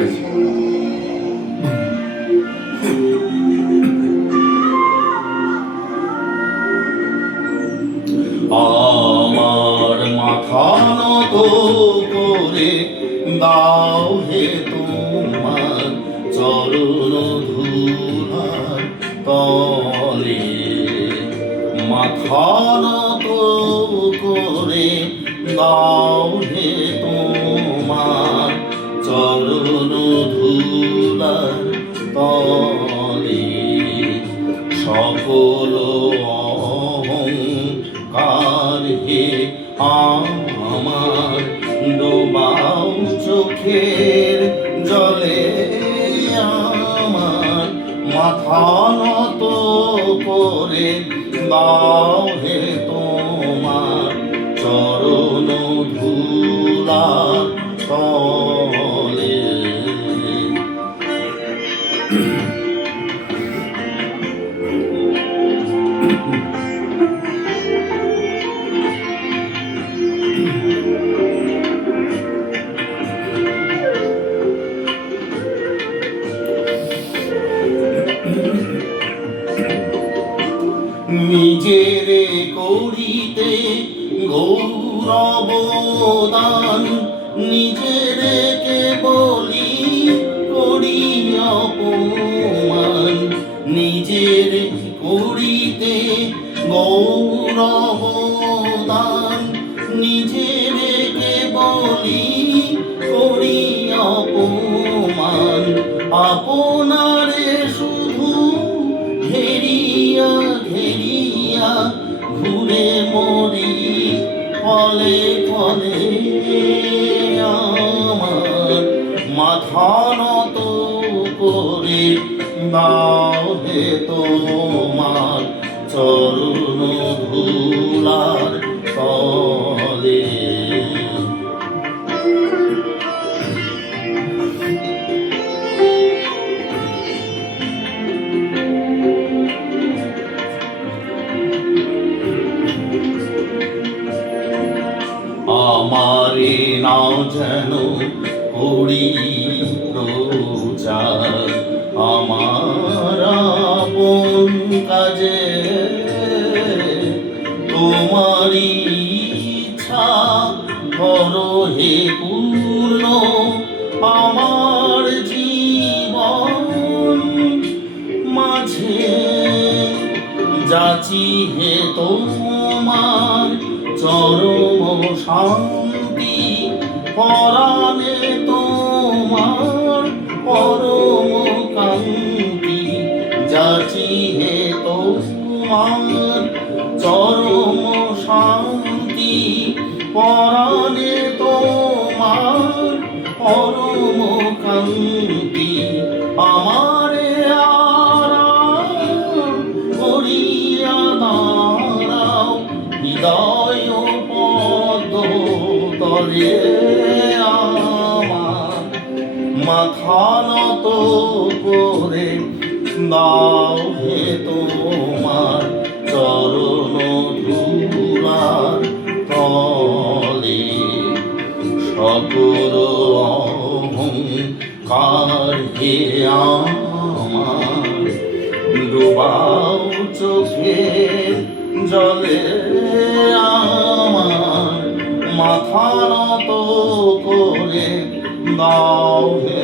আছে। আমার মাথা নত করে দাও হে তোমার চরণ ধুলার তলে, মাথা নত করে দাও হে তোমার চরণ ধুলার তলে। সকল অহংকার হে আমার ডোবাও চোখের জলে, আমার মাথা নত করে দাও হে তোমার চরণ ধুলার তলে। নিজেরে করিতে গৌরব দান, নিজেরে কেবলি করি অপমান, নিজেরে করিতে গৌরব দান, নিজেরে কেবলি করি অপমান। আপনারে শুধু ঘেরিয়া ঘেরিয়া ঘুরে মরি ফলে ফলে, আমার মাথা নত করে দাও হে তোমার চরণ ধুলার তলে। আমারে না যেন করি প্রচার, আমার আপন কাজে তোমারি ইচ্ছা করো হে পূর্ণ আমার জীবন মাঝে। যাচি হে তোমার চরম শান্তি, পরাণে তোমার পরম কান্তি। যাচি হে তোমার চরম শান্তি, পরাণে তোমার পরম কান্তি। আমারে আরাম করিয়া দাঁড়াও হৃদয় পদ্ম তলে, আমার মাথা নত করে দাও হে তোমার চরণ ধুলার তলে। সকল অহংকার হে আমার ডুবাও চোখের জলে, আমার মাথা নত করে দাও হে